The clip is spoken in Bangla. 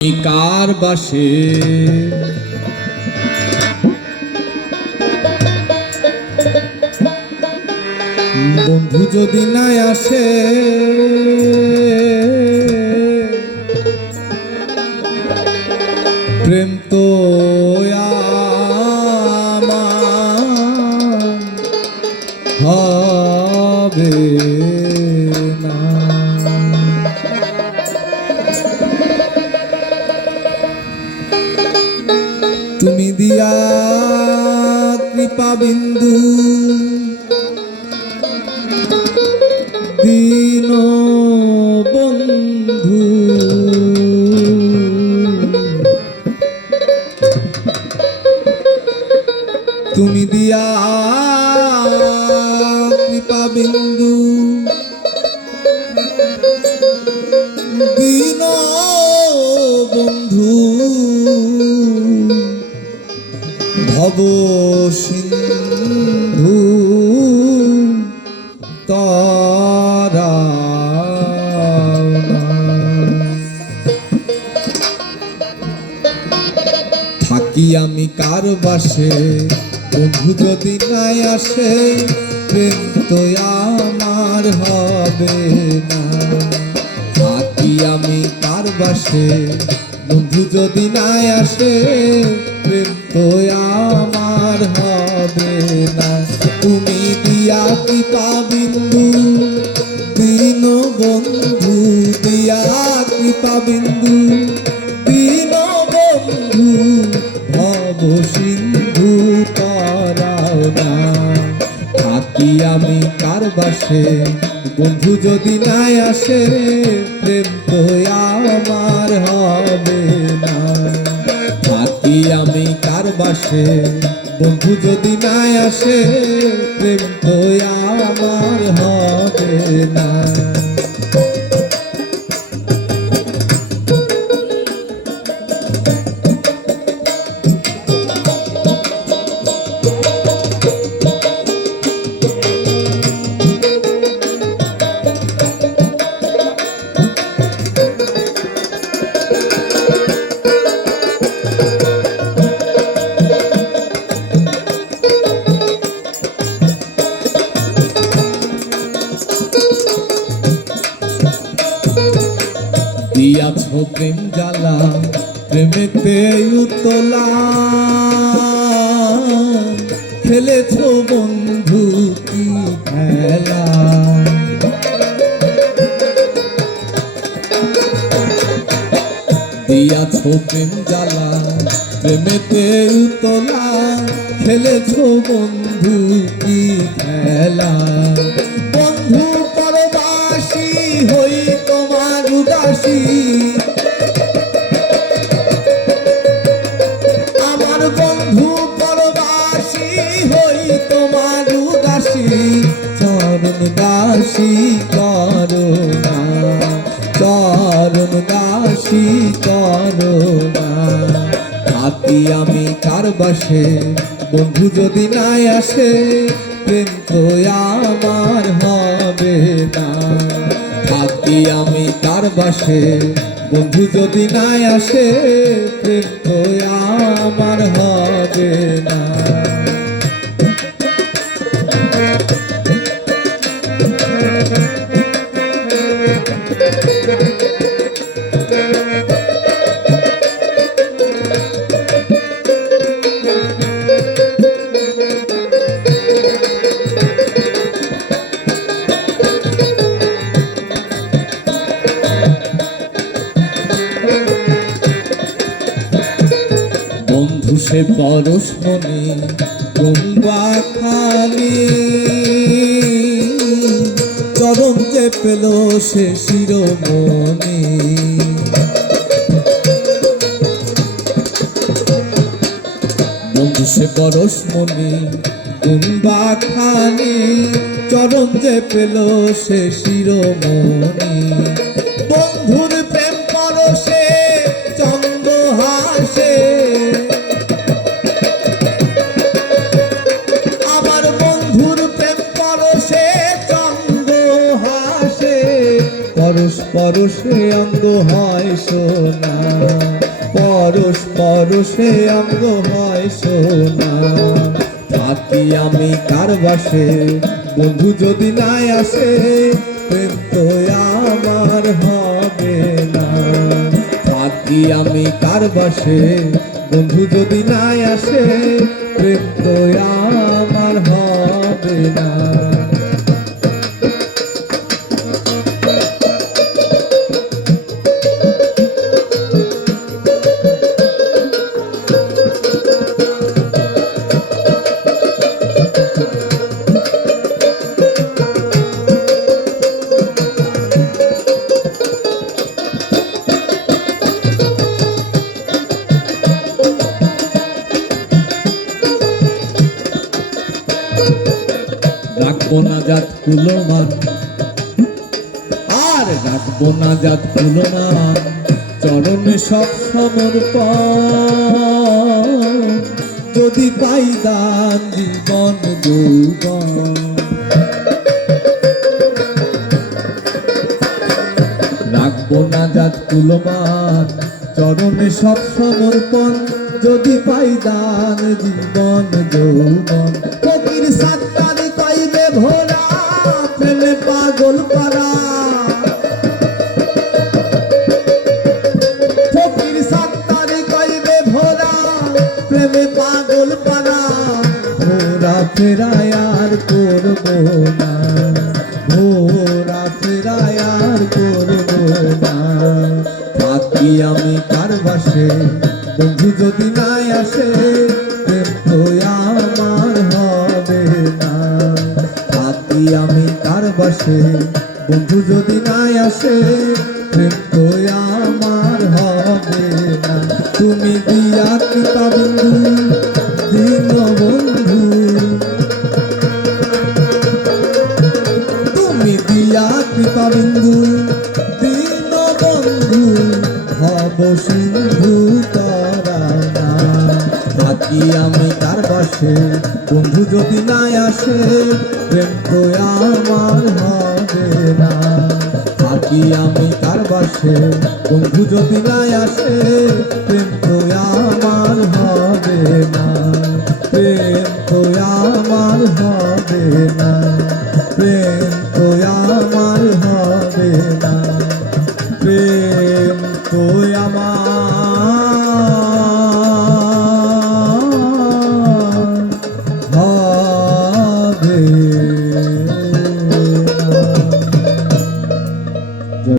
কার বাসে? বন্ধু যদি নাই আসে প্রেম তো হবে। কৃপা বিন্দু দিন বন্ধু তুমি দিয়া ভব সিন্ধু তারা। থাকি আমি কার বাসে, বন্ধু যদি নাই আসে, প্রেম তো আমার হবে না। থাকি আমি কার বাসে বন্ধু যদি নাই আসে, প্রেম তো আমার হবে না। তুমি দিয়া কৃপা বিন্দু, দিন বন্ধু, দিয়া কৃপা বিন্দু, দিন বন্ধু, ভব সিন্ধু করাও না। থাকি আমি কার বাসে, বন্ধু যদি নাই আসে, প্রেম তো আমার হবে না থাকি আমি কার বাসে? বন্ধু যদি নাই আসে, প্রেম তো আমার হবে না। দিয়াছ প্রেম জ্বালা প্রেমেতে উতলা। খেলেছ বন্ধু কি খেলা? দিয়াছ প্রেম জ্বালা প্রেমেতে উতলা খেলেছ বন্ধু কি খেলা? বন্ধু দাসী করোনা হাতি আমি কার বাসে, বন্ধু যদি নাই আসে, প্রেম তো আমার হবে না। থাকি আমি কার বাসে, বন্ধু যদি নাই আসে, প্রেম তো আমার হবে না। বন্ধু সে পরশ মনে গঙ্গা খালি। চরণ যে পেল সে শিরোমণি। বন্ধু সে পরশ মনে গঙ্গা খালি। চরণ যে পেল সে শিরোমণি। বন্ধুর প্রেম পরশে পরশে অঙ্গ হয় সোনা। পরশ পরশে অঙ্গ হয় সোনা। থাকি আমি কার বাসে? বন্ধু যদি নাই আসে, প্রেম তো আমার হবে না। থাকি আমি কার বাসে? বন্ধু যদি নাই আসে, প্রেম তো আমার হবে না। রাখব না। জাত কুলমান আর রাখব না জাত কুলমান চরণে সব সমর্পণ। যদি পাই দান জীবন যৌবন রাখব না জাত কুলমান চরণে সব সমর্পণ। যদি পাই দান জীবন যৌবন ফকির সাত্তার ভোরা প্রেমে পাগল পারা ফকির সাত্তার কইবে ফেরায় আর করব না। থাকি আমি কার বাসে, বন্ধু যদি নাই আসে কার বন্ধু যদি নাই আসে, প্রেম তো আমার হবে না। তুমি দিয়া কৃপা বন্ধু, দিন বন্ধু। তুমি দিয়া কৃপা বিন্দু দিন বন্ধু। সিন্ধু তরানা থাকি আমি তার পাশে। বন্ধু যদি নাই আসে, প্রেম তো আমার হবে না। থাকি আমি তার বাসে বন্ধু যদি নাই আসে, প্রেম তো আমার হবে না। প্রেম তো আমার হবে না। প্রেম তো আমার হবে না। প্রেম তো আমার